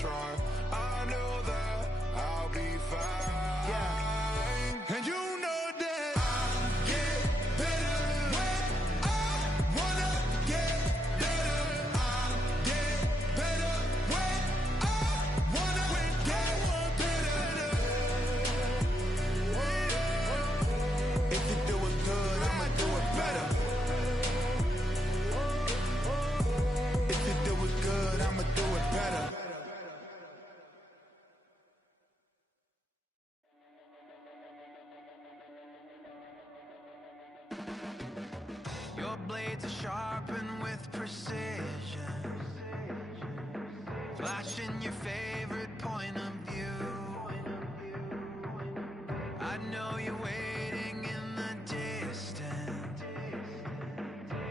try. I know that I'll be fine. Yeah. And you know that I get better when I wanna get better. I get better when I wanna get better. If you do it good, I'ma do it better. If you do it good, I'ma do it better. Your blades are sharpened with precision, flashing your favorite point of view. I know you're waiting in the distance,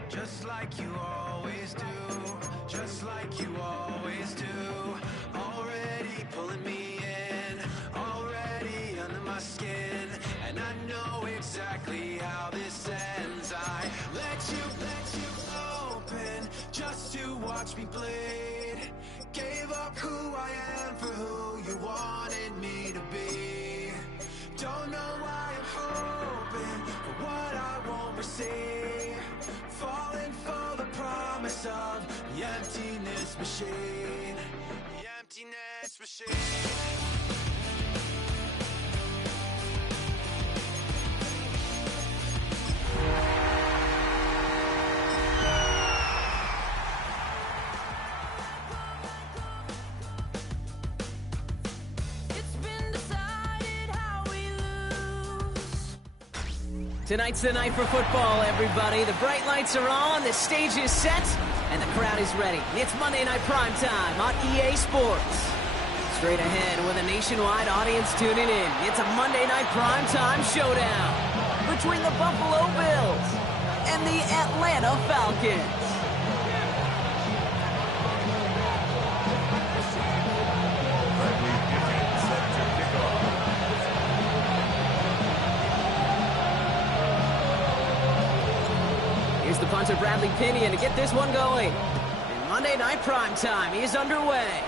just like you always do, just like you always do. Already pulling me in, already under my skin, and I know exactly how this ends. I let you open just to watch me bleed. Gave up who I am for who you wanted me to be. Don't know why I'm hoping for what I won't receive. Falling for the promise of the emptiness machine. The emptiness machine. Tonight's the night for football, everybody. The bright lights are on, the stage is set, and the crowd is ready. It's Monday Night Primetime on EA Sports. Straight ahead with a nationwide audience tuning in, it's a Monday Night Primetime showdown between the Buffalo Bills and the Atlanta Falcons. Here's the punter, Bradley Pinion, to get this one going. And Monday Night Primetime is underway.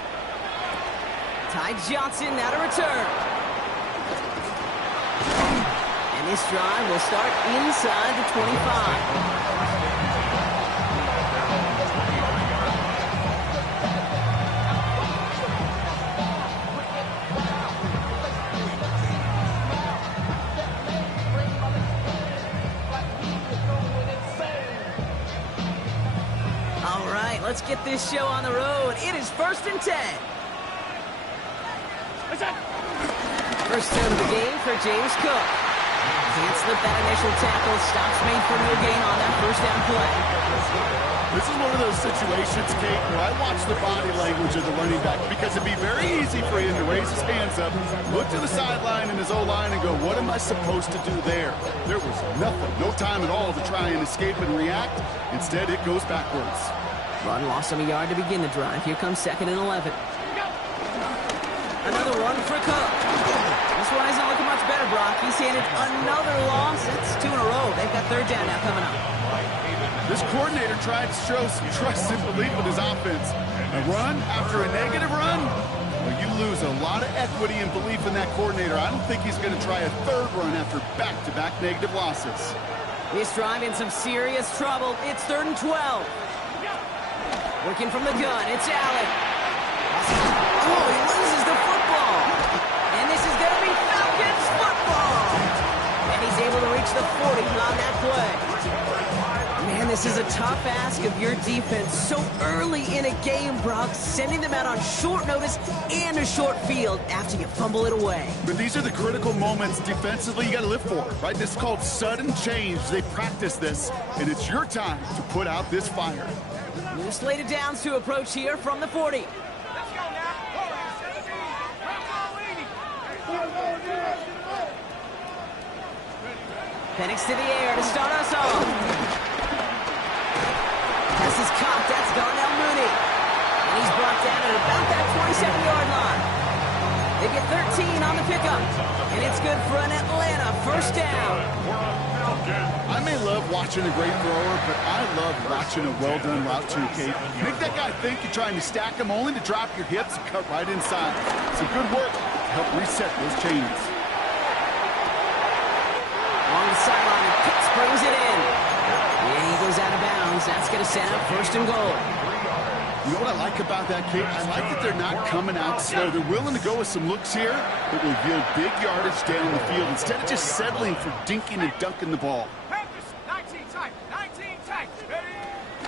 Ty Johnson now to return. And this drive will start inside the 25. Let's get this show on the road. It is 1st and 10. First down of the game for James Cook. Can't slip that initial tackle. Stops made for no gain on that first down play. This is one of those situations, Kate, where I watch the body language of the running back because it'd be very easy for him to raise his hands up, look to the sideline in his O-line and go, what am I supposed to do there? There was nothing, no time at all to try and escape and react. Instead, it goes backwards. Run loss of a yard to begin the drive. Here comes 2nd and 11. Another one for Cook. This one isn't looking much better, Brock. He's handed another loss. It's 2 in a row. They've got 3rd down now coming up. This coordinator tried to show some trust and belief in his offense. A run after a negative run? Well, you lose a lot of equity and belief in that coordinator. I don't think he's going to try a 3rd run after back-to-back negative losses. This drive in some serious trouble. It's 3rd and 12. Working from the gun, it's Allen. Oh, he loses the football. And this is going to be Falcons football. And he's able to reach the 40 on that play. Man, this is a tough ask of your defense so early in a game, Brock, sending them out on short notice and a short field after you fumble it away. But these are the critical moments defensively you got to live for, right? This is called sudden change. They practice this, and it's your time to put out this fire. New slated downs to approach here from the 40. Let's go now. Penix to the air to start us off. This is caught. That's Darnell Mooney. And he's brought down at about that 27-yard line. They get 13 on the pickup. And it's good for an Atlanta first down. I may love watching a great thrower, but I love watching a well-done route too, Kate. Make that guy think you're trying to stack him only to drop your hips and cut right inside. Some good work to help reset those chains. On the sideline, Pitts brings it in. And he goes out of bounds. That's going to set up first and goal. You know what I like about that, Kate? I like that they're not coming out slow. They're willing to go with some looks here that will yield big yardage down the field instead of just settling for dinking and dunking the ball. 19 tight, ready?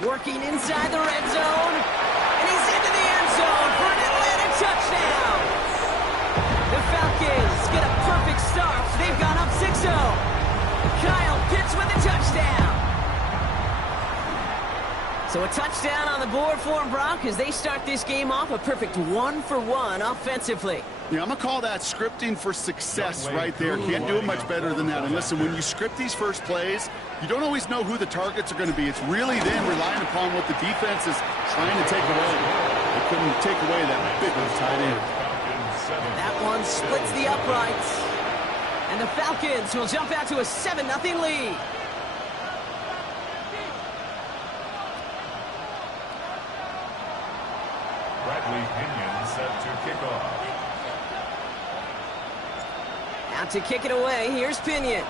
Working inside the red zone. And he's into the end zone for an Atlanta touchdown. The Falcons get a perfect start. They've gone up 6-0. Kyle Pitts with a touchdown. So a touchdown on the board for them, Brock, as they start this game off a perfect 1-for-1 offensively. Yeah, I'm going to call that scripting for success right there. Can't do it much better than that. And listen, when you script these first plays, you don't always know who the targets are going to be. It's really then relying upon what the defense is trying to take away. They couldn't take away that big tight end. That one splits the uprights. And the Falcons will jump out to a 7-0 lead. Set to kick off. Out to kick it away, here's Pinion.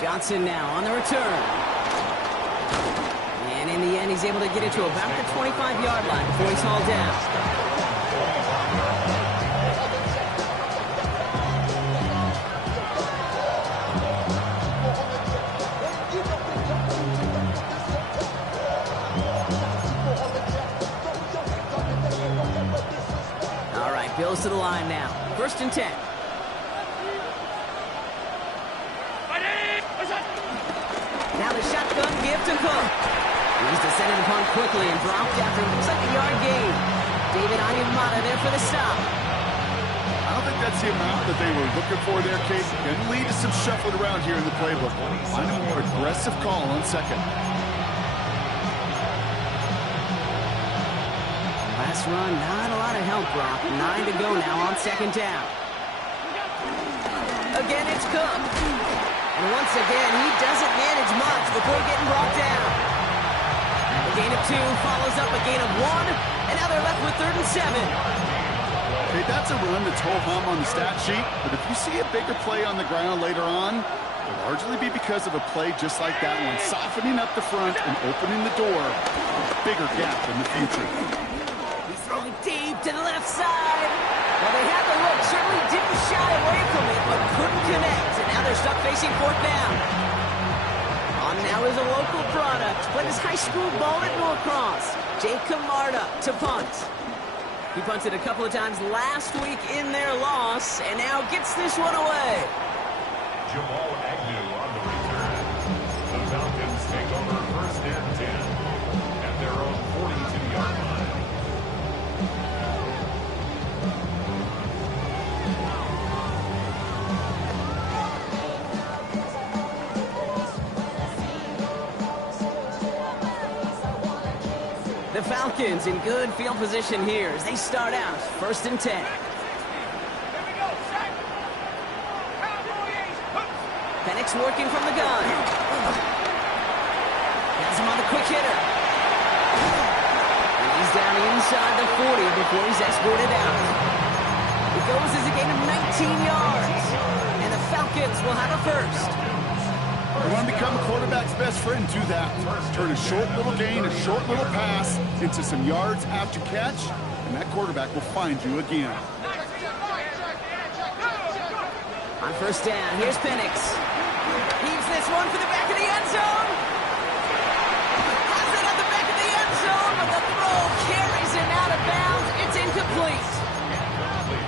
Johnson now on the return. And in the end, he's able to get it to about the 25-yard line before he's hauled down. Bills to the line now. 1st and 10. Now the shotgun give to Cook. He's descended upon quickly and dropped after looks like a yard gain. David Onyemata there for the stop. I don't think that's the amount that they were looking for there, Kate. Going to lead to some shuffling around here in the playbook. Find a more aggressive call on second. Last run, not a lot of help, Brock. 9 to go now on 2nd down. Again, it's Cook. And once again, he doesn't manage much before getting brought down. A gain of 2 follows up a gain of 1, and now they're left with 3rd and 7. Okay, that's a run that's ho-hum on the stat sheet, but if you see a bigger play on the ground later on, it'll largely be because of a play just like that one, softening up the front and opening the door for a bigger gap in the future. Throwing deep to the left side. Well, they had the look, certainly didn't shy away from it, but couldn't connect. And now they're stuck facing 4th down. On now is a local product. Played his high school ball at Norcross. Jake Camarda to punt. He punted a couple of times last week in their loss, and now gets this one away. Jamal Agnew on the return. The Falcons take over 1st and 10 at their own 42-yard line. The Falcons in good field position here as they start out 1st and 10. Penix working from the gun. Has him on the quick hitter. And he's down inside the 40 before he's escorted out. It goes as a gain of 19 yards. And the Falcons will have a first. You want to become a quarterback's best friend, do that. Turn a short little gain, a short little pass into some yards after catch, and that quarterback will find you again. On 1st down, here's Penix. Heaves this one for the back of the end zone. Has it at the back of the end zone, but the throw carries him out of bounds. It's incomplete.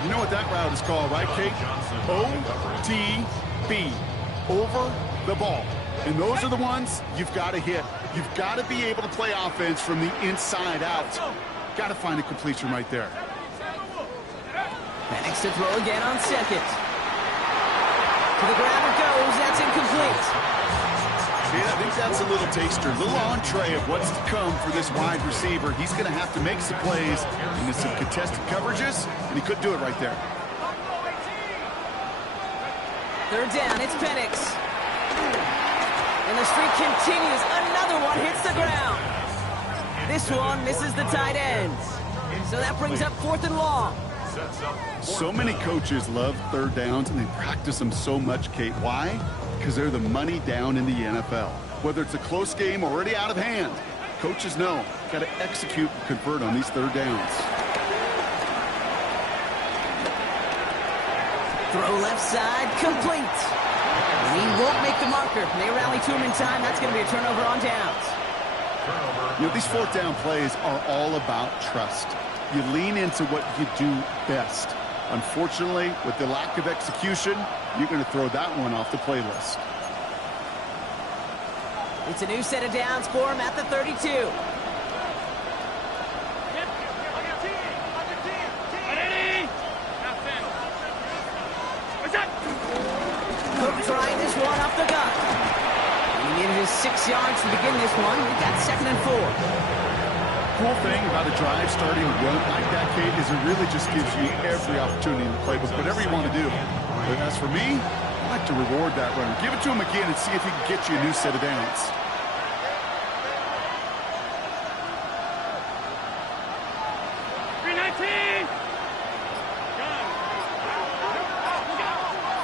You know what that route is called, right, Kate? OTB. Over the ball. And those are the ones you've got to hit. You've got to be able to play offense from the inside out. Got to find a completion right there. Penix to throw again on 2nd. To the ground it goes. That's incomplete. And I think that's a little taster, a little entree of what's to come for this wide receiver. He's going to have to make some plays into some contested coverages, and he couldn't do it right there. Third down, it's Penix. And the streak continues. Another one hits the ground. This one misses the tight ends. So that brings up 4th and long. So many coaches love third downs, and they practice them so much, Kate. Why? Because they're the money down in the NFL. Whether it's a close game or already out of hand, coaches know, got to execute and convert on these third downs. Throw left side, complete. He won't make the marker. They rally to him in time. That's going to be a turnover on downs. You know, these 4th down plays are all about trust. You lean into what you do best. Unfortunately, with the lack of execution, you're going to throw that one off the playlist. It's a new set of downs for him at the 32. Cook trying this one off the gun. He needed his 6 yards to begin this one. He got 2nd and 4. Cool thing about a drive starting a run like that, Kate, is it really just gives you every opportunity in the playbook, whatever you want to do. But as for me, I like to reward that runner. Give it to him again and see if he can get you a new set of downs.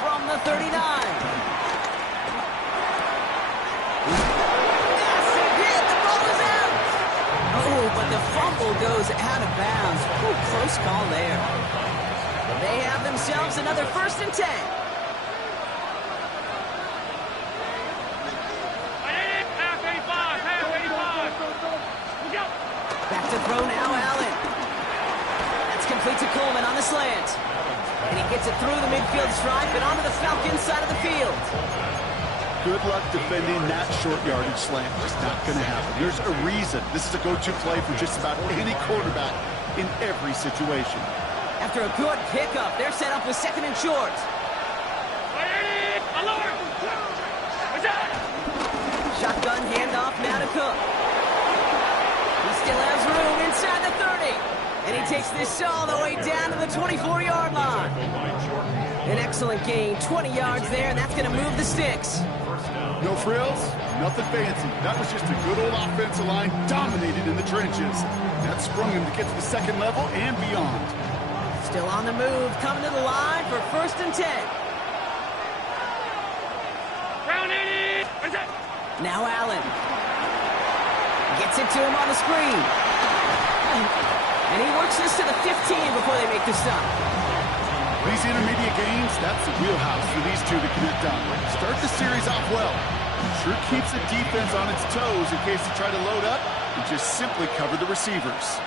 From the 39. But the fumble goes out of bounds. Ooh, close call there. They have themselves another 1st and 10. Back to throw now, Allen. That's complete to Coleman on the slant. And he gets it through the midfield stripe and onto the Falcons side of the field. Good luck defending that short yardage slant. Just not going to happen. There's a reason this is a go-to play for just about any quarterback in every situation. After a good pickup, they're set up with 2nd and short. Shotgun handoff now to Cook. He still has room inside the 30. And he takes this all the way down to the 24-yard line. An excellent gain, 20 yards there, and that's going to move the sticks. No frills, nothing fancy. That was just a good old offensive line dominated in the trenches. That sprung him to get to the 2nd level and beyond. Still on the move, coming to the line for 1st and 10. Now Allen. Gets it to him on the screen. And he works this to the 15 before they make the stop. These intermediate gains, that's the wheelhouse for these two to connect on. Start the series off well. Sure keeps the defense on its toes in case they try to load up and just simply cover the receivers.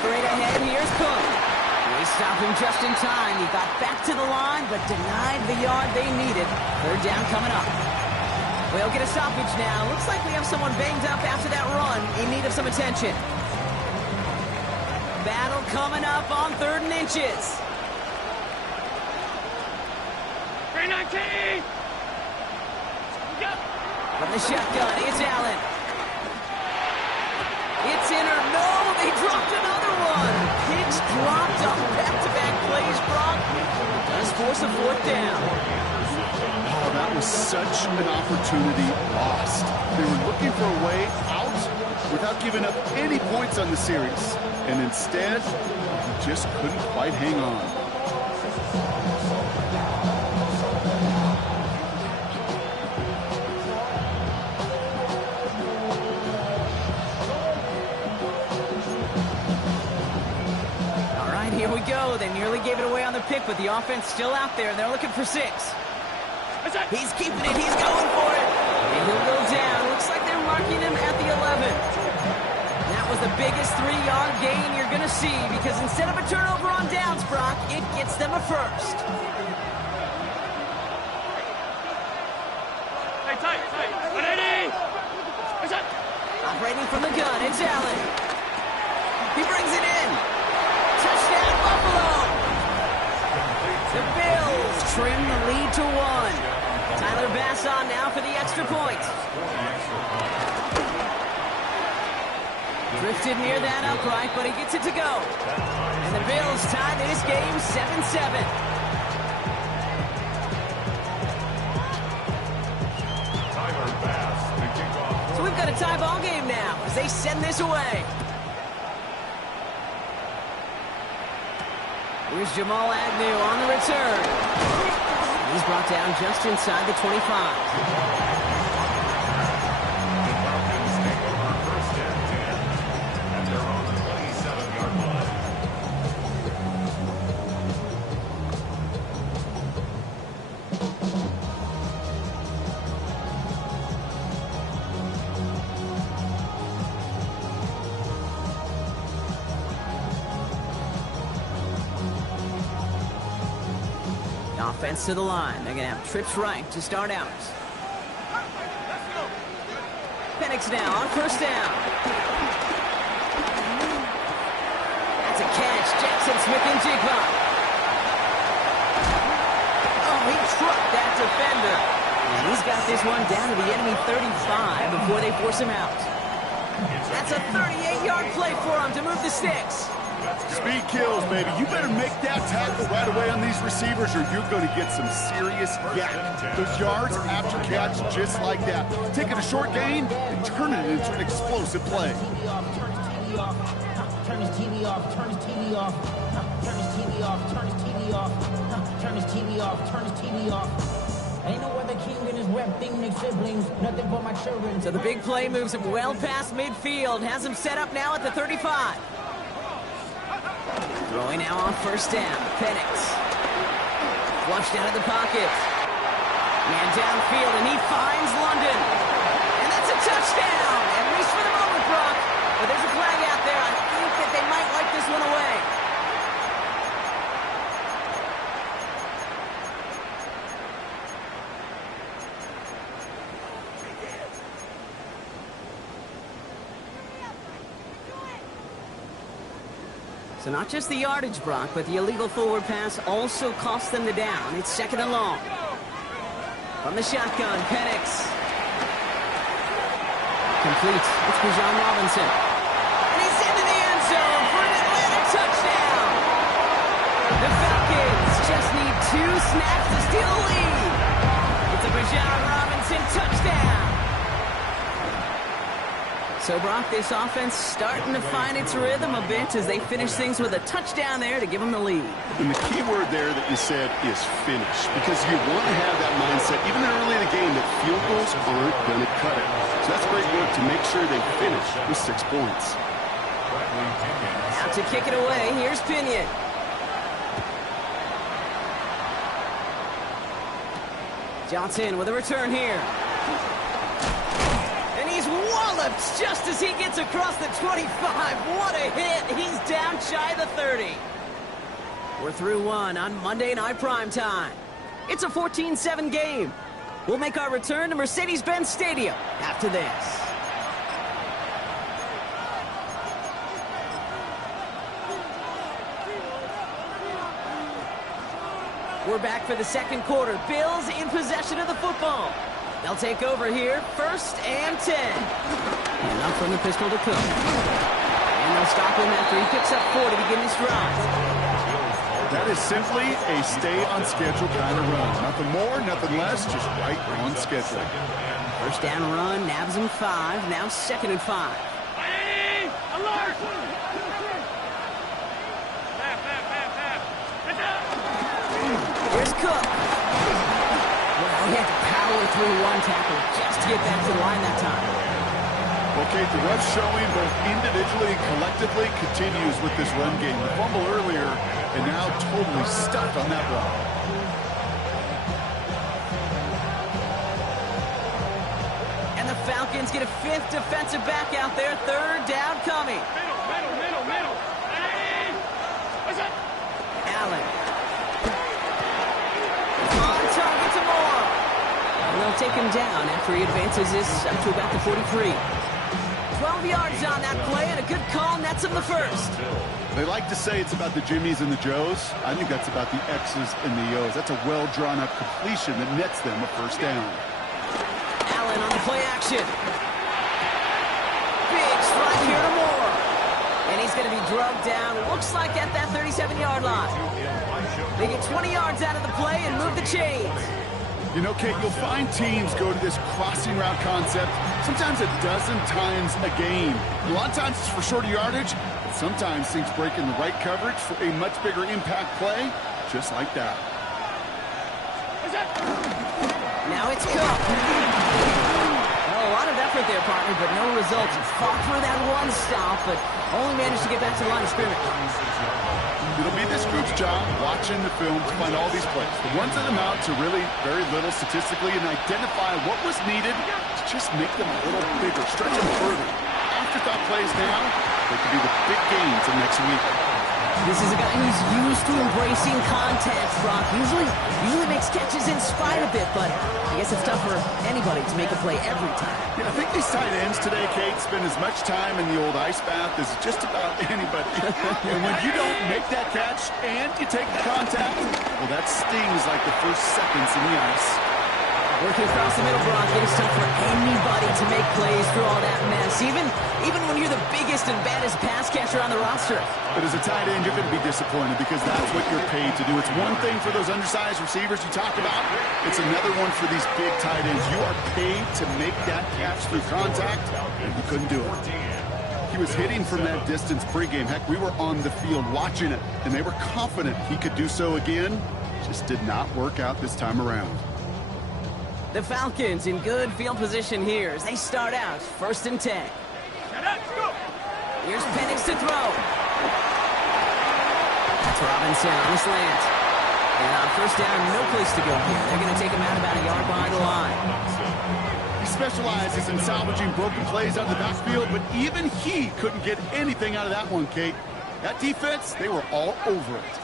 Straight ahead, here's Cook. They stop him just in time. He got back to the line, but denied the yard they needed. 3rd down coming up. We'll get a stoppage now. Looks like we have someone banged up after that run in need of some attention. Battle coming up on 3rd and inches. 319! From the shotgun, it's Allen. It's in or no, they dropped another one. Hicks dropped on back-to-back plays, Brock. Does force a 4th down. Oh, that was such an opportunity lost. They were looking for a way out without giving up any points on the series. And instead, he just couldn't quite hang on. All right, here we go. They nearly gave it away on the pick, but the offense still out there. They're looking for 6. He's keeping it. He's going for it. And he'll go down. Looks like they're marking him at the 11. That was the biggest 3-yard gain you're going to see because instead of a turnover on downs, Brock, it gets them a 1st. Hey, tight. 180! Operating from the gun, it's Allen. He brings it in. Touchdown, Buffalo. The Bills trim the lead to 1. Tyler Bass on now for the extra point. Drifted near that upright, but he gets it to go. And the Bills tie this game 7-7. So we've got a tie ball game now as they send this away. Here's Jamal Agnew on the return. He's brought down just inside the 25. Offense to the line. They're going to have trips right to start out. Penix now on first down. That's a catch. Jackson Smith-Njigba. Oh, he trucked that defender. And he's got this one down to the enemy 35 before they force him out. That's a 38-yard play for him to move the sticks. Speed kills, baby. You better make that tackle right away on these receivers or you're going to get some serious yak. Those yards after catch just like that. Taking a short gain and turning it into an explosive play. Turn his TV off, turn his TV off, turn his TV off, turn his TV off, turn his TV off, turn his TV off. Ain't no other king in his rep thing, they siblings, nothing but my children. So the big play moves him well past midfield, has him set up now at the 35. Throwing now on first down. Penix. Flushed out of the pocket. Man downfield, and he finds London. And that's a touchdown, at least for the moment, Brock. But there's a flag out there. I think that they might wipe this one away. So not just the yardage, Brock, but the illegal forward pass also cost them the down. It's second and long. From the shotgun, Penix. Complete. It's Bijan Robinson. And he's into the end zone for an Atlanta touchdown. The Falcons just need 2 snaps to steal the lead. It's a Bijan Robinson touchdown. So, Brock, this offense starting to find its rhythm a bit as they finish things with a touchdown there to give them the lead. And the key word there that you said is finish, because you want to have that mindset, even early in the game, that field goals aren't going to cut it. So that's great work to make sure they finish with 6 points. Out to kick it away, here's Pinion. Johnson with a return here. He's walloped just as he gets across the 25. What a hit. He's down shy of the 30. We're through 1 on Monday Night Primetime. It's a 14-7 game. We'll make our return to Mercedes-Benz Stadium after this. We're back for the second quarter. Bills in possession of the football. They'll take over here, 1st and 10. And up from the pistol to Cook. And they'll stop him after he picks up 4 to begin this drive. That is simply a stay-on-schedule kind of run. Nothing more, nothing less, just right on schedule. First down run, nabs him 5, now 2nd and 5. Ready! Alert! Here's Cook. Well, he had to power through 1 tackle just to get back to the line that time. Okay, the run showing both individually and collectively continues with this run game. The fumble earlier, and now totally stuck on that run. And the Falcons get a 5th defensive back out there, 3rd down coming. Middle. Ready! What's up? Allen. On target to Moore. And they'll take him down after he advances this up to about the 43. 12 yards on that play, and a good call nets him the first. They like to say it's about the Jimmies and the Joes. I think that's about the X's and the O's. That's a well-drawn-up completion that nets them a first down. Allen on the play action. Big strike here to Moore. And he's going to be drugged down, looks like at that 37-yard line. They get 20 yards out of the play and move the chains. You know, Kate, you'll find teams go to this crossing route concept sometimes a dozen times a game. A lot of times it's for shorter yardage, but sometimes things break in the right coverage for a much bigger impact play, just like that. Now it's Cook. Well, a lot of effort there, partner, but no results. Fought for that one stop, but only managed to get back to the line of scrimmage. It'll be this group's job watching the film to find all these plays. The ones that amount to really very little statistically and identify what was needed to just make them a little bigger, stretch them further. Afterthought plays now, they could be the big gains of next week. This is a guy who's used to embracing contact, Brock. Usually makes catches in spite of it, but I guess it's tough for anybody to make a play every time. Yeah, I think these tight ends today, Kate, spend as much time in the old ice bath as just about anybody. And when you don't make that catch and you take the contact, well, that stings like the first seconds in the ice. Working across the middle, Brock, it is tough for anybody to make plays through all that mess, even when you're the biggest and baddest pass catcher on the roster. But as a tight end, you're going to be disappointed because that's what you're paid to do. It's one thing for those undersized receivers you talk about. It's another one for these big tight ends. You are paid to make that catch through contact, and you couldn't do it. He was hitting from that distance pregame. Heck, we were on the field watching it, and they were confident he could do so again. Just did not work out this time around. The Falcons in good field position here as they start out 1st and 10. Here's Penix to throw. That's Robinson on the slant. And on 1st down, no place to go here. They're going to take him out about a yard behind the line. He specializes in salvaging broken plays out of the backfield, but even he couldn't get anything out of that one, Kate. That defense, they were all over it.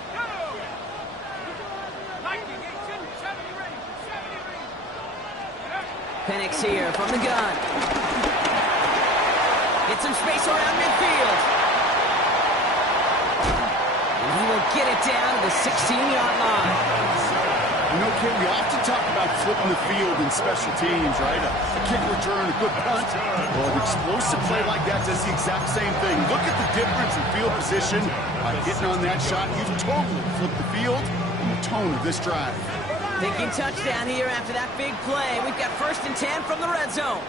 Penix here from the gun. Get some space around midfield. And he will get it down to the 16-yard line. You know, Kate, we often talk about flipping the field in special teams, right? A kick return, a good punt. Well, an explosive play like that does the exact same thing. Look at the difference in field position. By hitting on that shot, you've totally flipped the field and the tone of this drive. Thinking touchdown here after that big play. We've got 1st and 10 from the red zone.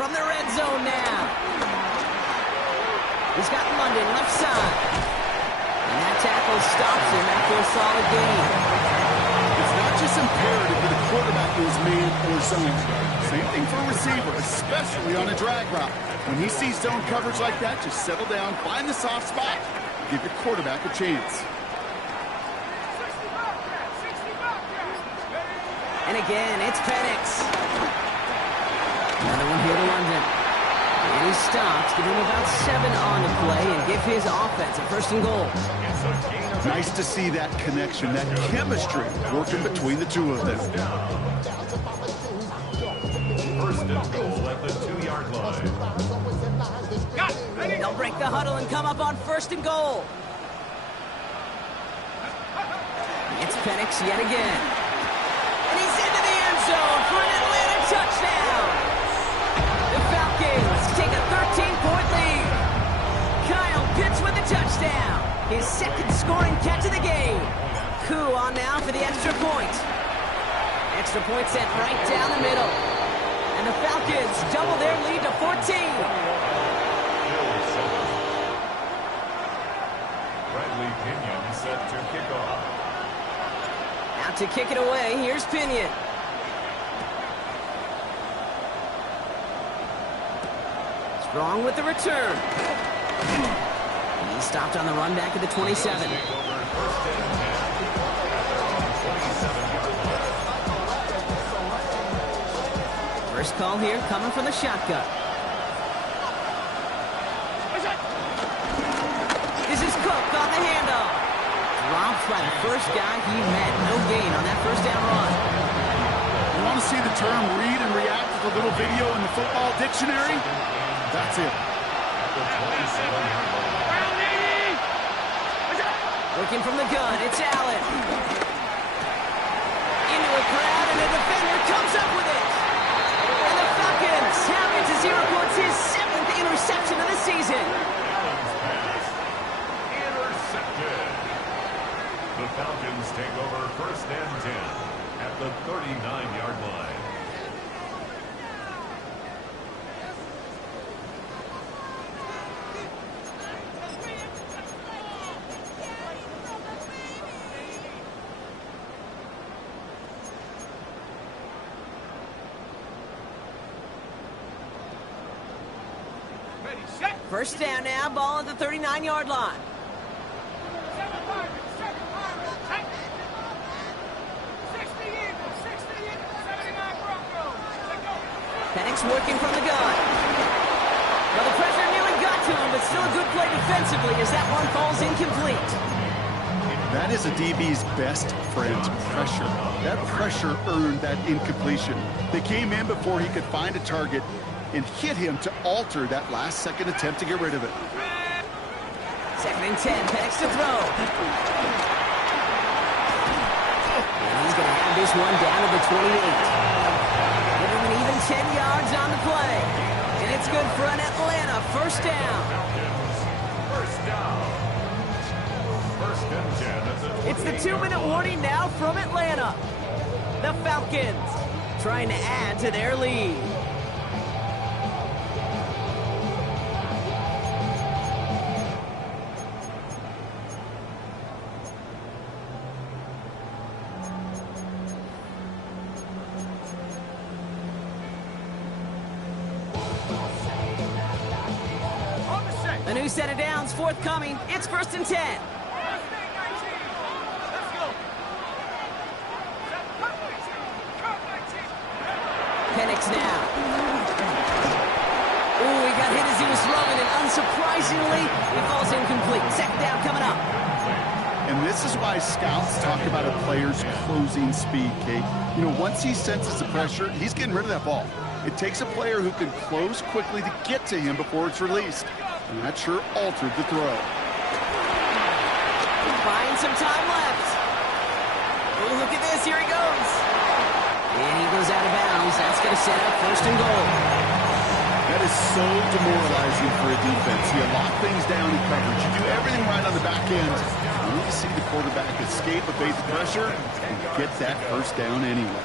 From the red zone now. He's got London left side. And that tackle stops him after a solid gain. It's not just imperative that a quarterback goes man or zone. Same thing for a receiver, especially on a drag route. When he sees zone coverage like that, just settle down, find the soft spot. Give your quarterback a chance. And again, it's Penix. Another one here to London. And he stops, give him about 7 on the play, and give his offense a 1st and goal. Nice to see that connection, that chemistry working between the two of them. 1st and goal at the 2-yard line. They'll break the huddle and come up on 1st and goal. It's Penix yet again. And he's into the end zone for an Atlanta touchdown. The Falcons take a 13-point lead. Kyle Pitts with a touchdown. His 2nd scoring catch of the game. Koo on now for the extra point. Extra point sent right down the middle. And the Falcons double their lead to 14. Pinion set to kick off. Out to kick it away, here's Pinion. Strong with the return. He stopped on the run back at the 27. First call here coming from the shotgun. This is Cook on the handoff. Dropped by the first guy he met. No gain on that 1st down run. want to see the term read and react with a little video in the football dictionary? That's it. Working from the gun, it's Allen. Into a crowd, and the defender comes up with it. And the Falcons have it as he records his 7th interception of the season. Intercepted. The Falcons take over 1st and 10 at the 39-yard line. First down now, ball at the 39-yard line. Penix working from the gun. Well, the pressure nearly got to him, but still a good play defensively as that one falls incomplete. That is a DB's best friend, pressure. That pressure earned that incompletion. They came in before he could find a target and hit him to alter that last-second attempt to get rid of it. 2nd and 10, Penix to throw. And he's going to have this one down to the 28. Give him an even 10 yards on the play. And it's good for an Atlanta first down. First down. 1st and 10 at the 28. It's the 2-minute warning now from Atlanta. The Falcons trying to add to their lead. A new set of downs forthcoming. It's 1st and 10. Penix now. Ooh, he got hit as he was throwing, and unsurprisingly, it falls incomplete. 2nd down coming up. And this is why scouts talk about a player's closing speed, Kate. You know, once he senses the pressure, he's getting rid of that ball. It takes a player who can close quickly to get to him before it's released. And that sure altered the throw. Buying some time left. Oh, look at this. Here he goes. And he goes out of bounds. That's going to set up 1st and goal. That is so demoralizing for a defense. You lock things down in coverage. You do everything right on the back end. You need to see the quarterback escape, evade the pressure, and get that 1st down anyway.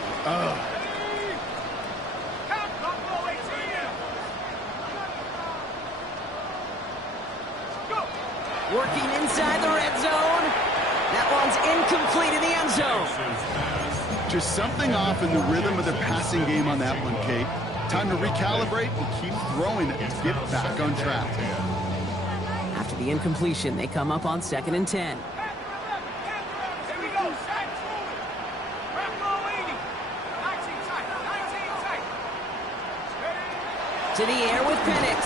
Working inside the red zone. That one's incomplete in the end zone. Just something off in the rhythm of their passing game on that one, Kate. Time to recalibrate and keep throwing it to get back on track. After the incompletion, they come up on 2nd and 10. To the air with Penix.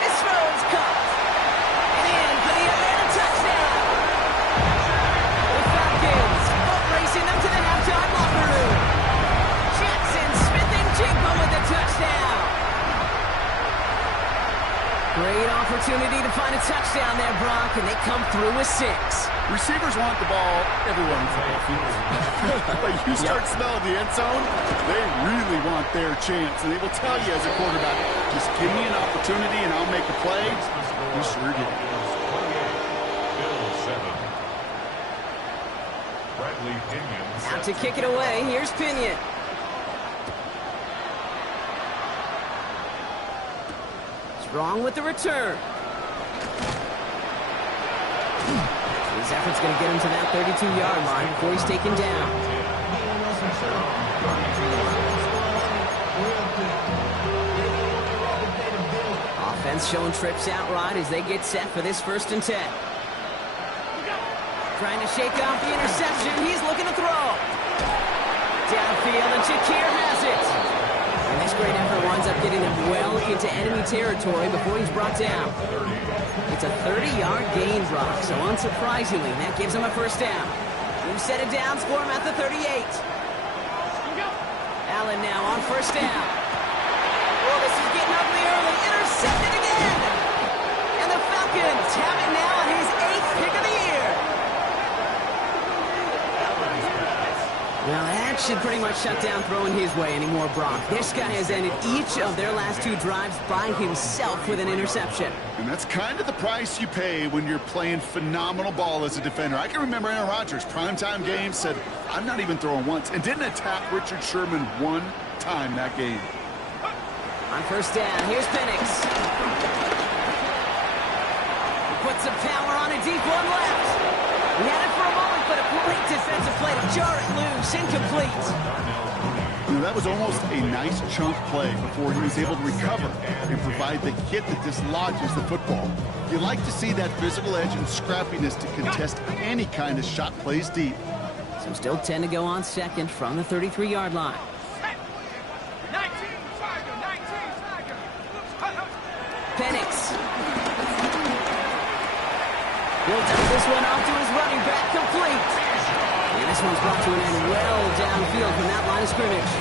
This throw is caught. And in for the Atlanta touchdown. The Falcons boat racing them to the halftime locker room. Jackson Smith-Njigba with the touchdown. Great opportunity to find a touchdown there, Brock, and they come through with 6. Receivers want the ball everywhere on the field. But you start smelling the end zone, they really want their chance. And they will tell you as a quarterback, just give me an opportunity and I'll make a play. You sure did. Out to kick it away. Here's Pinion. Strong with the return. His effort's going to get him to that 32-yard line before he's taken down. Offense showing trips out right as they get set for this 1st and 10. Trying to shake off the interception. He's looking to throw. Downfield, and Shakir has it. And this great effort winds up getting him well into enemy territory before he's brought down. It's a 30-yard gain, Brock, so unsurprisingly, that gives him a 1st down. New set of downs for him at the 38. Allen now on first down. Oh, this is getting ugly early. Intercepted again. And the Falcons have it now on his 8th pick of the year. Well, that should pretty much shut down throwing his way anymore, Brock. This guy has ended each of their last 2 drives by himself with an interception. And that's kind of the price you pay when you're playing phenomenal ball as a defender. I can remember Aaron Rodgers, primetime game, said, I'm not even throwing once, and didn't attack Richard Sherman one time that game. On first down, here's Penix. Puts some power on a deep one left. He had it for a moment, but a great defensive play to jar it loose. Incomplete. You know, that was almost a nice chunk play before he was able to recover and provide the hit that dislodges the football. You like to see that physical edge and scrappiness to contest any kind of shot plays deep. So still 10 to go on second from the 33-yard line. 19, Tiger, 19, Tiger. Penix. He'll dump this one off to his running back, complete. And this one's brought to an end well downfield from that line of scrimmage.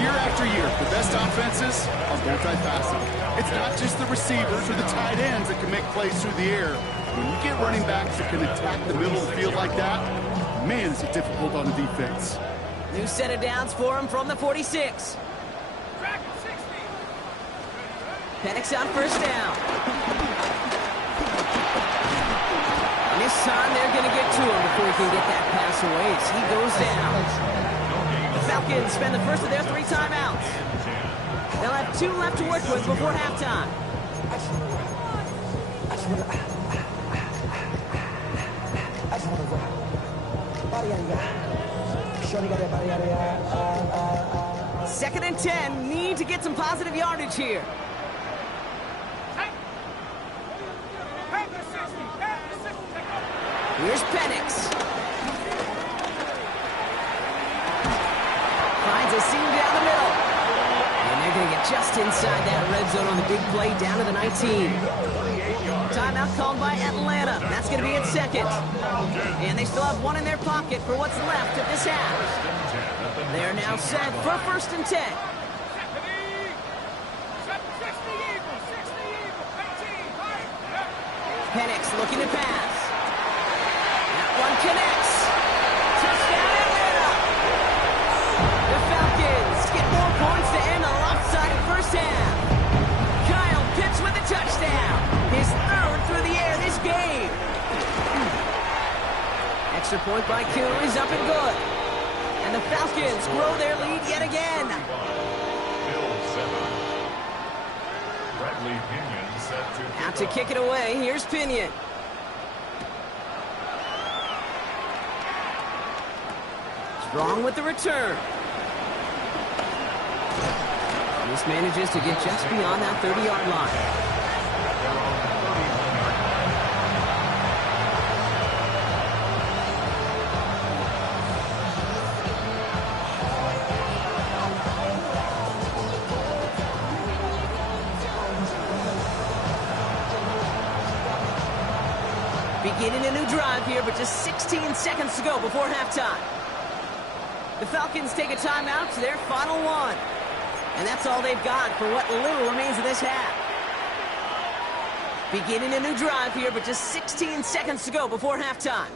Year after year, the best offenses are multifaceted. It's not just the receivers or the tight ends that can make plays through the air. When you get running backs that can attack the middle of the field like that, man, is it difficult on the defense. New set of downs for him from the 46. Penix on first down. And this time they're going to get to him before he can get that pass away as he goes down. The Falcons spend the first of their 3 timeouts. They'll have 2 left to work with before halftime. Second and 10, need to get some positive yardage here. Here's Penix. Finds a seam down the middle. And they're going to get just inside that red zone on the big play down to the 19. Timeout called by Atlanta. That's going to be its second. And they still have 1 in their pocket for what's left of this half. They're now set for first and 10. Penix looking to pass. That one connects. Touchdown Atlanta. The Falcons get more points to end a lopsided first half. Kyle Pitts with a touchdown. His 3rd through the air this game. Extra point by Q is up and good. And the Falcons grow their lead yet again. Out to kick it away, here's Pinion. Strong with the return. This manages to get just beyond that 30-yard line. Beginning a new drive here, but just 16 seconds to go before halftime. The Falcons take a timeout to their final 1. And that's all they've got for what little remains of this half. Beginning a new drive here, but just 16 seconds to go before halftime.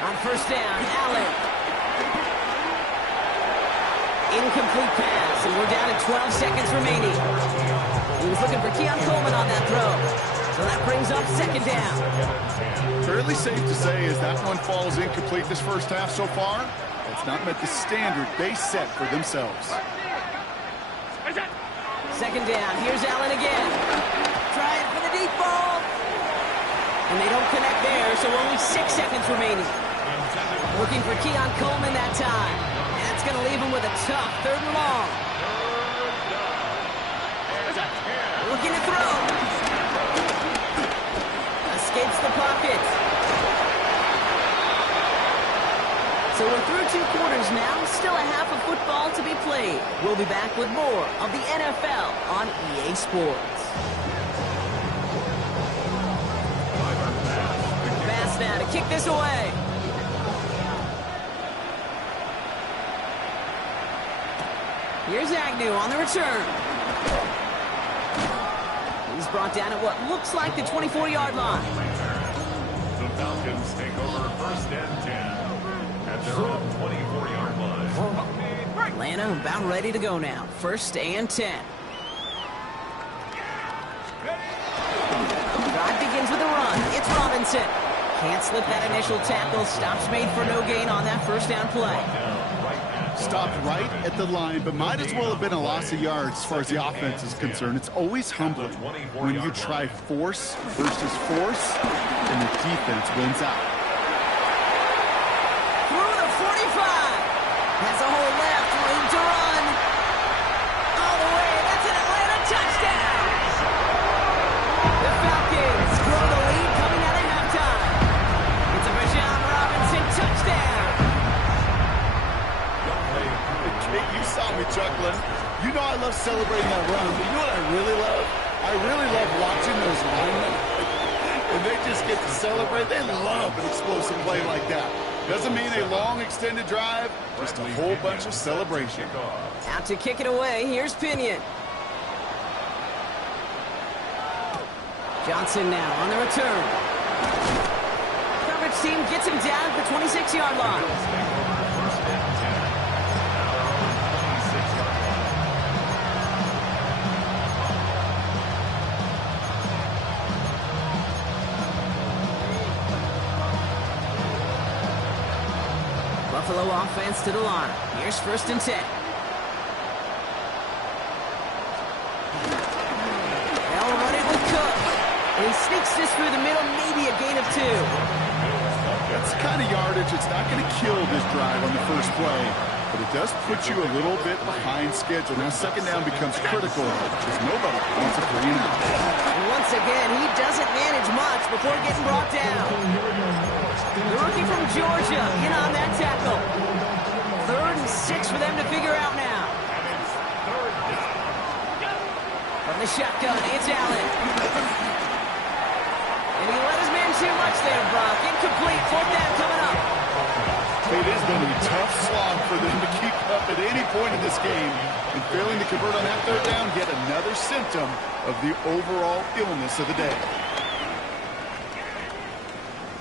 On first down, Allen. Incomplete pass, and we're down to 12 seconds remaining. He was looking for Keon Coleman on that throw. So that brings up second down. Fairly safe to say as that one falls incomplete this first half so far, it's not met the standard they set for themselves. Second down, here's Allen again. Trying for the deep ball. And they don't connect there, so only 6 seconds remaining. Looking for Keon Coleman that time. And that's going to leave him with a tough 3rd and long. Looking to throw. Escapes the pocket. So we're through 2 quarters now. Still a half of football to be played. We'll be back with more of the NFL on EA Sports. Pass now to kick this away. Here's Agnew on the return. He's brought down at what looks like the 24-yard line. The Falcons take over first and 10 at their own 24-yard line. Atlanta about ready to go now. First and 10. Drive begins with a run. It's Robinson. Can't slip that initial tackle. Stops made for no gain on that first down play. Stopped right at the line, but might as well have been a loss of yards as far as the offense is concerned. It's always humbling when you try force versus force, and the defense wins out. Through the 45. Has a hole left. Room to run. All the way. That's an Atlanta touchdown. The Falcons grow the lead coming out of halftime. It's a Bijan Robinson touchdown. You saw me chuckling. You know I love celebrating that run, but you know what I really love? I really love watching those linemen. When they just get to celebrate, they love an explosive play like that. Doesn't mean a long extended drive, just a whole bunch of celebration. Out to kick it away, here's Pinion. Johnson now on the return. Coverage team gets him down at the 26-yard line. Buffalo offense to the line. Here's first and 10. They'll run it with Cook. And he sneaks this through the middle, maybe a gain of 2. That's the kind of yardage. It's not going to kill this drive on the first play, but it does put you a little bit behind schedule. Now second down becomes critical because nobody wants a 3 and out. And once again, he doesn't manage much before getting brought down. The rookie from Georgia in on that tackle. 3rd and 6 for them to figure out now. From the shotgun, it's Allen. And he let his man too much there, Brock. Incomplete, 4th down coming up. It has been a tough slog for them to keep up at any point in this game. And failing to convert on that 3rd down, yet another symptom of the overall illness of the day.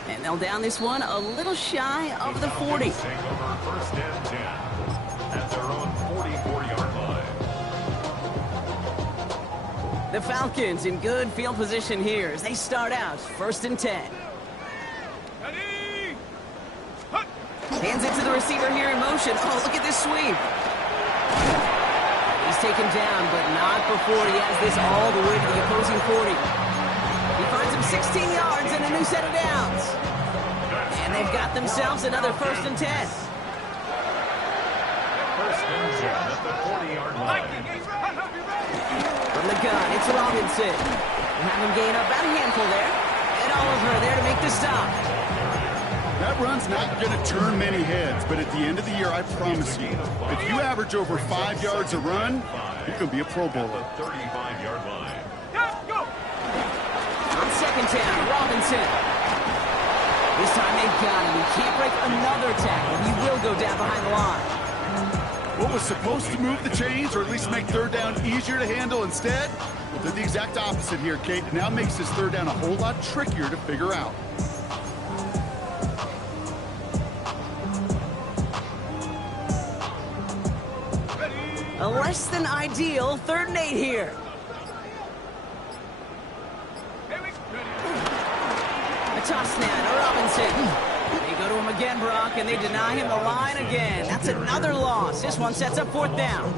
And they'll down this one a little shy of the 40. Take over first and 10 at their own 44-yard line. The Falcons in good field position here as they start out first and 10. Hands it to the receiver here in motion. Oh, look at this sweep. He's taken down, but not before he has this all the way to the opposing 40. He finds him 16 yards and a new set of downs. And they've got themselves another first and 10. First and 10 at the 40-yard line. From the gun, it's Robinson. Have him gain up about a handful there. And Oliver there to make the stop. That run's not going to turn many heads, but at the end of the year, I promise you, if you average over 5 yards a run, you can be a Pro Bowler. 35-yard line. On second down, Robinson. This time they've got him. He can't break another tackle. He will go down behind the line. What was supposed to move the chains, or at least make 3rd down easier to handle instead, well, did the exact opposite here, Kate. It now makes this 3rd down a whole lot trickier to figure out. A less than ideal 3rd and 8 here. A toss now to Robinson. They go to him again, Brock, and they deny him the line again. That's another loss. This one sets up 4th down.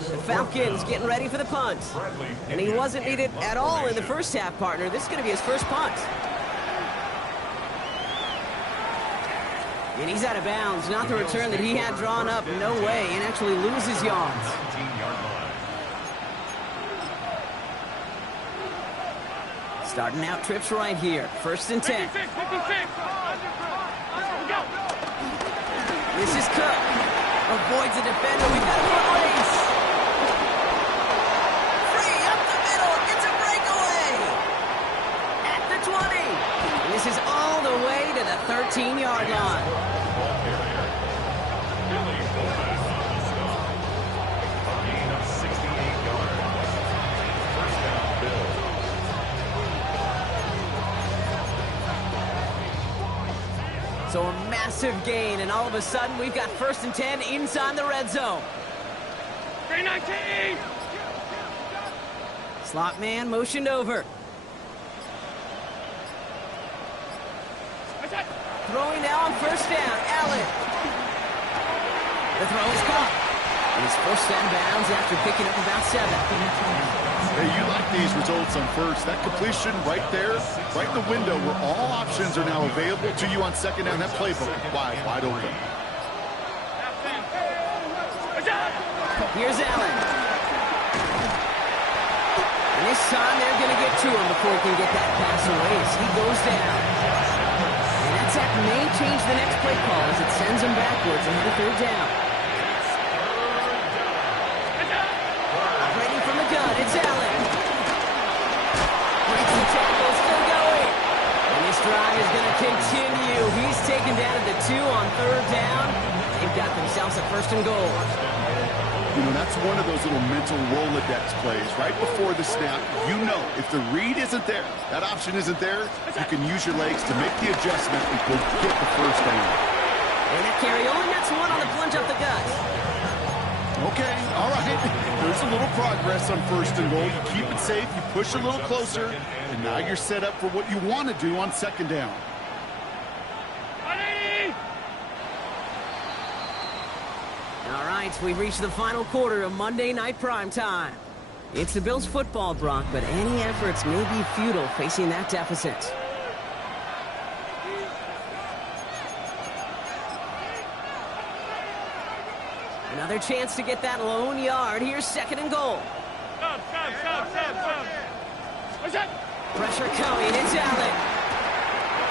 The Falcons getting ready for the punt. And he wasn't needed at all in the first half, partner. This is going to be his first punt. And he's out of bounds. Not the return that he had drawn up. No way. And actually loses yards. 19-yard line. Starting out trips right here. First and 10. 56. This is Cook. Avoids a defender. We've got a foot race. Free up the middle. It's a breakaway. At the 20. And this is all the way to the 13-yard line. So a massive gain, and all of a sudden, we've got 1st and 10 inside the red zone. 319! Slot man motioned over. Throwing now on 1st down, Allen. The throw is caught. And he's forced out of bounds after picking up about 7. Hey, you like these results on 1st. That completion right there, right in the window where all options are now available to you on 2nd down. That playbook wide open. Here's Allen. And this time they're going to get to him before he can get that pass away as he goes down. And that sack may change the next play call as it sends him backwards into the 3rd down. Operating from the gun, it's Allen. Breaks the tackle, still going. And this drive is going to continue. He's taken down at the 2 on 3rd down. They've got themselves a 1st and goal. You know, that's one of those little mental Rolodex plays. Right before the snap, you know if the read isn't there, that option isn't there, you can use your legs to make the adjustment and go get the 1st down. And that carry only nets 1 on the plunge up the gut. Okay, all right. There's a little progress on 1st and goal. You keep it safe, you push a little closer, and now you're set up for what you want to do on 2nd down. All right, we've reached the final quarter of Monday Night Primetime. It's the Bills football, Brock, but any efforts may be futile facing that deficit. Another chance to get that lone yard. Here's 2nd and goal. Stop. Pressure coming. It's Allen.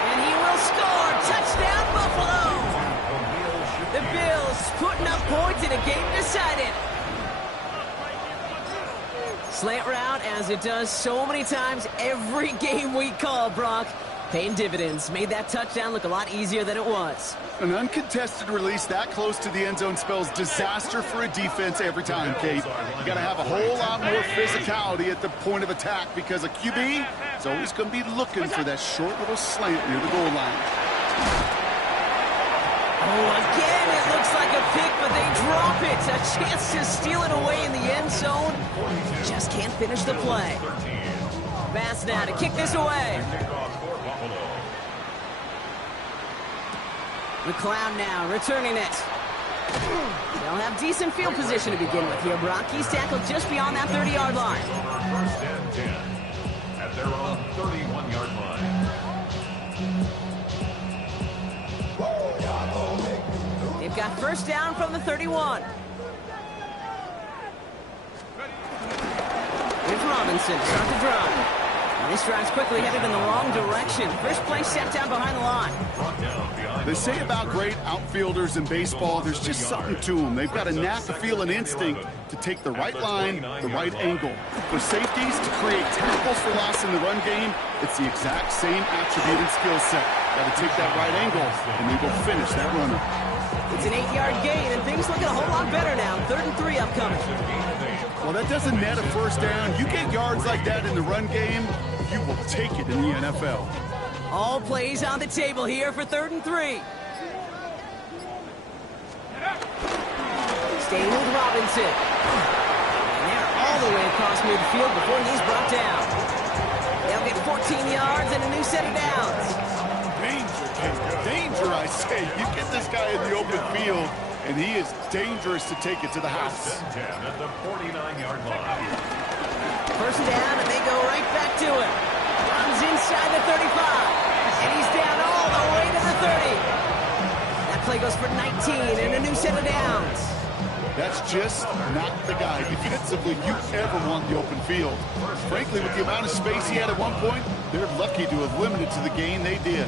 And he will score. Touchdown, Buffalo. The Bills putting up points in a game decided. Slant route, as it does so many times every game we call, Brock. Paying dividends. Made that touchdown look a lot easier than it was. An uncontested release that close to the end zone spells disaster for a defense every time, Kate. You got to have a whole lot more physicality at the point of attack because a QB is always going to be looking for that short little slant near the goal line. Oh, again, it looks like a pick, but they drop it. A chance to steal it away in the end zone. Just can't finish the play. Bass now to kick this away. McLeod now returning it. They'll have decent field position to begin with here, Brock. He's tackled just beyond that 30-yard line. 1st and 10 at their own 31-yard line. They've got 1st down from the 31. Here's Robinson, start the drive. And this drive's quickly headed in the wrong direction. First play set down behind the line. They say about great outfielders in baseball, there's just something to them. They've got a knack, a feel, an instinct to take the right line, the right angle. For safeties to create tackles for loss in the run game, it's the exact same attribute and skill set. Got to take that right angle, and then go finish that runner. It's an 8-yard gain, and things looking a whole lot better now. 3rd and 3 upcoming. Well, that doesn't net a 1st down. You get yards like that in the run game, you will take it in the NFL. All plays on the table here for 3rd and 3. Staying with Robinson. And they're all the way across midfield before he's brought down. They'll get 14 yards and a new set of downs. Danger, I say. You get this guy in the open field, and he is dangerous to take it to the house. 10 at the 49-yard line. 1st down, and they go right back to him. Runs inside the 35. And he's down all the way to the 30. That play goes for 19 and a new set of downs. That's just not the guy defensively you ever want the open field. Frankly, with the amount of space he had at one point, they're lucky to have limited to the gain they did.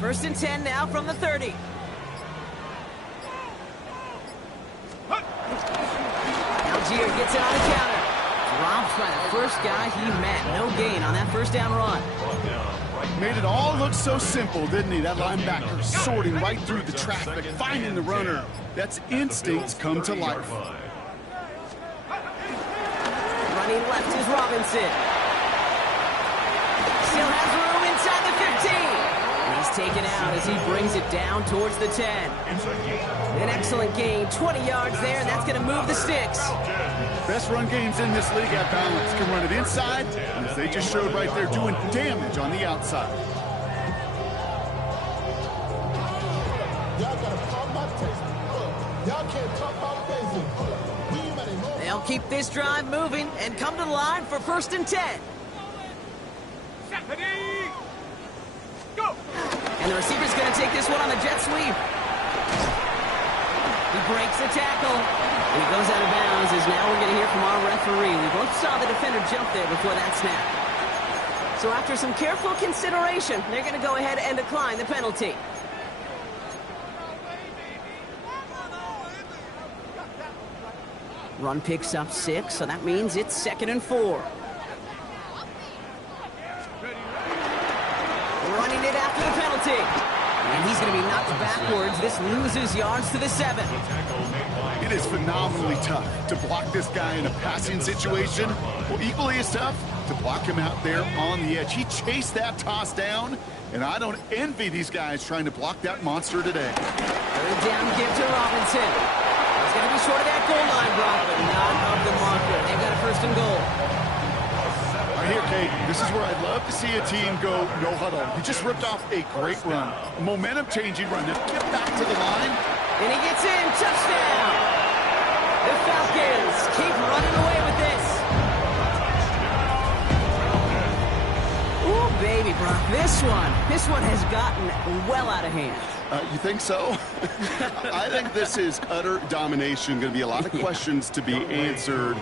First and 10 now from the 30. Algier gets it on the counter. Dropped by the first guy he met. No gain on that 1st down run. Made it all look so simple, didn't he? That linebacker sorting right through the traffic, finding the runner. That's instincts come to life. Running left is Robinson. Still has room inside the 15. He's taken out as he brings it down towards the 10. An excellent gain, 20 yards there, and that's going to move the sticks. Best run games in this league at balance. Can run it inside, and as they just showed right there, doing damage on the outside. Y'all gotta pop my taste. Y'all can't talk about basic. They'll keep this drive moving and come to the line for 1st and 10. Ready? Go! And the receiver's going to take this one on the jet sweep. He breaks the tackle, and he goes out of bounds as now we're going to hear from our referee. We both saw the defender jump there before that snap. So after some careful consideration, they're going to go ahead and decline the penalty. Run picks up 6, so that means it's 2nd and 4. Running it after the penalty. And he's going to be knocked backwards. This loses yards to the 7. It is phenomenally tough to block this guy in a passing situation. Well, equally as tough to block him out there on the edge. He chased that toss down, and I don't envy these guys trying to block that monster today. 3rd down give to Robinson. He's going to be short of that goal line, Brock, but not of the marker. They've got a 1st and goal. Right here, Kate, this is where I'd love to see a team go no huddle. He just ripped off a great run. A momentum-changing run. Now get back to the line. And he gets in. Touchdown! The Falcons keep running away with this. Ooh, baby, Brock. This one has gotten well out of hand. You think so? I think this is utter domination. Going to be a lot of questions to be answered.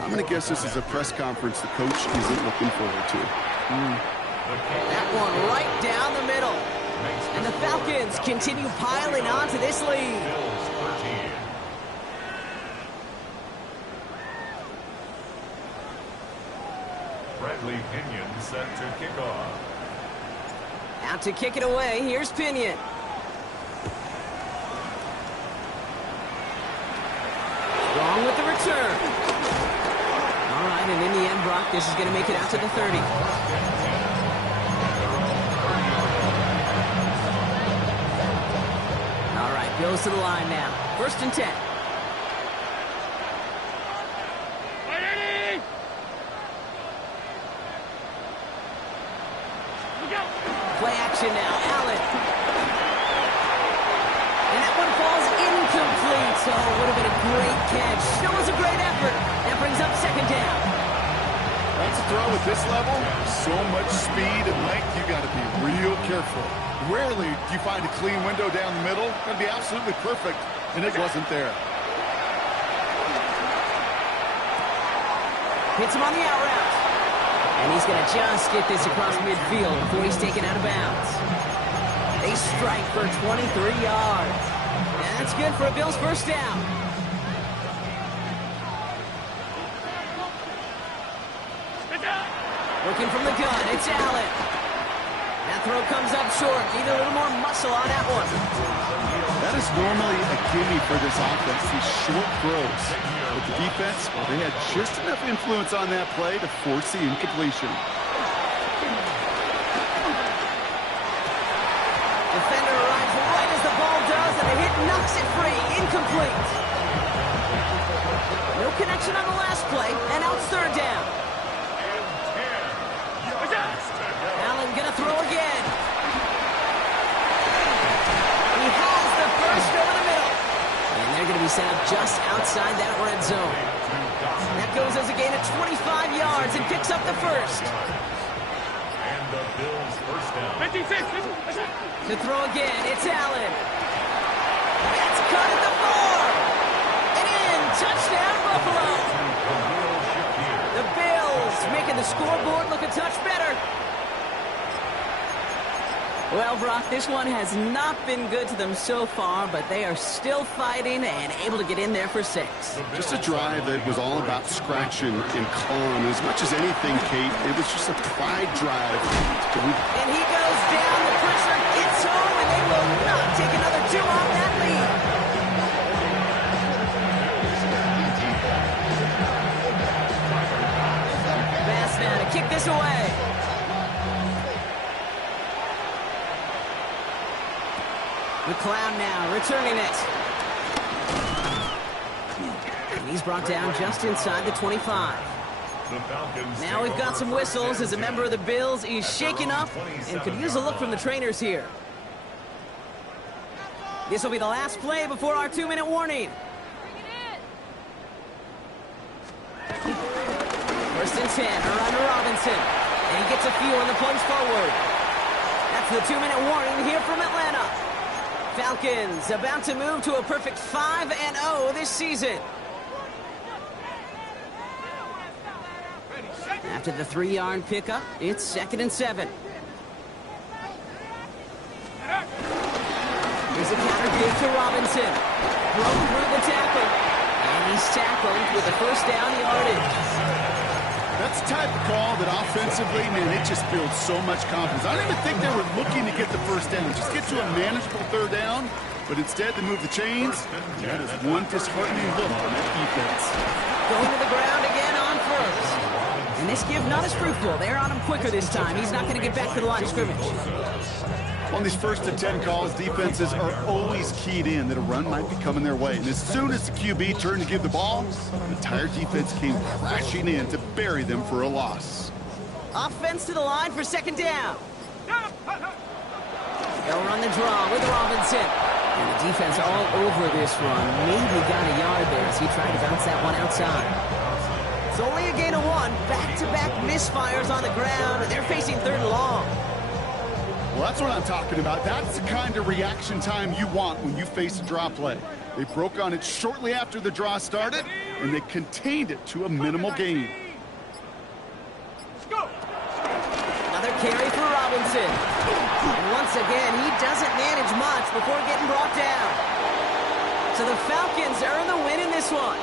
I'm going to guess this is a press conference the coach isn't looking forward to. That one right down the middle. And the Falcons continue piling on to this lead. Bradley Pinion set to kick off. Out to kick it away, here's Pinion. Strong with the return. All right, and in the end, Brock, this is going to make it out to the 30. All right, goes to the line now. 1st and 10. Ready? Go! Play action now, Allen. And that one falls incomplete, so it would have been a great catch. Still was a great effort. That brings up 2nd down. That's a throw at this level. So much speed and length, you got to be real careful. Rarely do you find a clean window down the middle. Got to be absolutely perfect, and it wasn't there. Hits him on the out route. And he's going to just get this across midfield before he's taken out of bounds. They strike for 23 yards. And that's good for a Bills 1st down. Looking from the gun, it's Allen. That throw comes up short. Need a little more muscle on that one. That is normally a gimme for this offense, these short throws. But the defense, well, they had just enough influence on that play to force the incompletion. Defender arrives right as the ball does, and the hit knocks it free. Incomplete. No connection on the last play, and now it's 3rd down. Allen gonna throw again. He has the 1st over the middle. And they're gonna be set up just outside that red zone. That goes as a gain of 25 yards and picks up the 1st. And the Bills' 1st down. 56. To throw again, it's Allen. That's cut at the 4. And in, touchdown Buffalo. The Bills making the scoreboard look a touch better. Well, Brock, this one has not been good to them so far, but they are still fighting and able to get in there for 6. Just a drive that was all about scratching and clawing. As much as anything, Kate, it was just a pride drive. And he goes down, the pressure gets home, and they will not take another 2 off that lead. McLeod now, returning it. And he's brought down just inside the 25. Now we've got some whistles as a member of the Bills is shaken up and could use a look from the trainers here. This will be the last play before our 2-minute warning. First and 10, around to Robinson. And he gets a few on the plunge forward. That's the 2-minute warning here from Atlanta. Falcons about to move to a perfect 5-0 this season. After the 3-yard pickup, it's 2nd and 7. Here's a counter give to Robinson. Broke through the tackle. And he's tackled with a first down yardage. That's the type of call that offensively, man, it just builds so much confidence. I don't even think they were looking to get the first down. Just get to a manageable 3rd down, but instead they move the chains. That is one disheartening look on that defense. Going to the ground again on first. And this give not as fruitful. They're on him quicker this time. He's not going to get back to the line of scrimmage. On these 1st and 10 calls, defenses are always keyed in that a run might be coming their way. And as soon as the QB turned to give the ball, the entire defense came crashing in to bury them for a loss. Offense to the line for 2nd down. They'll run the draw with Robinson. And the defense all over this run. Maybe got a yard there as he tried to bounce that one outside. It's only a gain of 1. Back-to-back misfires on the ground. They're facing 3rd and long. Well, that's what I'm talking about. That's the kind of reaction time you want when you face a draw play. They broke on it shortly after the draw started, and they contained it to a minimal gain. Another carry for Robinson. And once again, he doesn't manage much before getting brought down. So the Falcons earn the win in this one.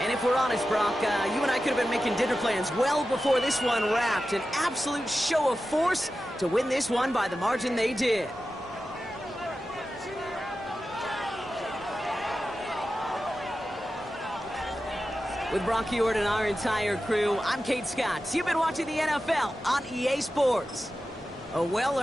And if we're honest, Brock, you and I could have been making dinner plans well before this one wrapped. An absolute show of force to win this one by the margin they did. With Brock Heward and our entire crew, I'm Kate Scott. You've been watching the NFL on EA Sports. A well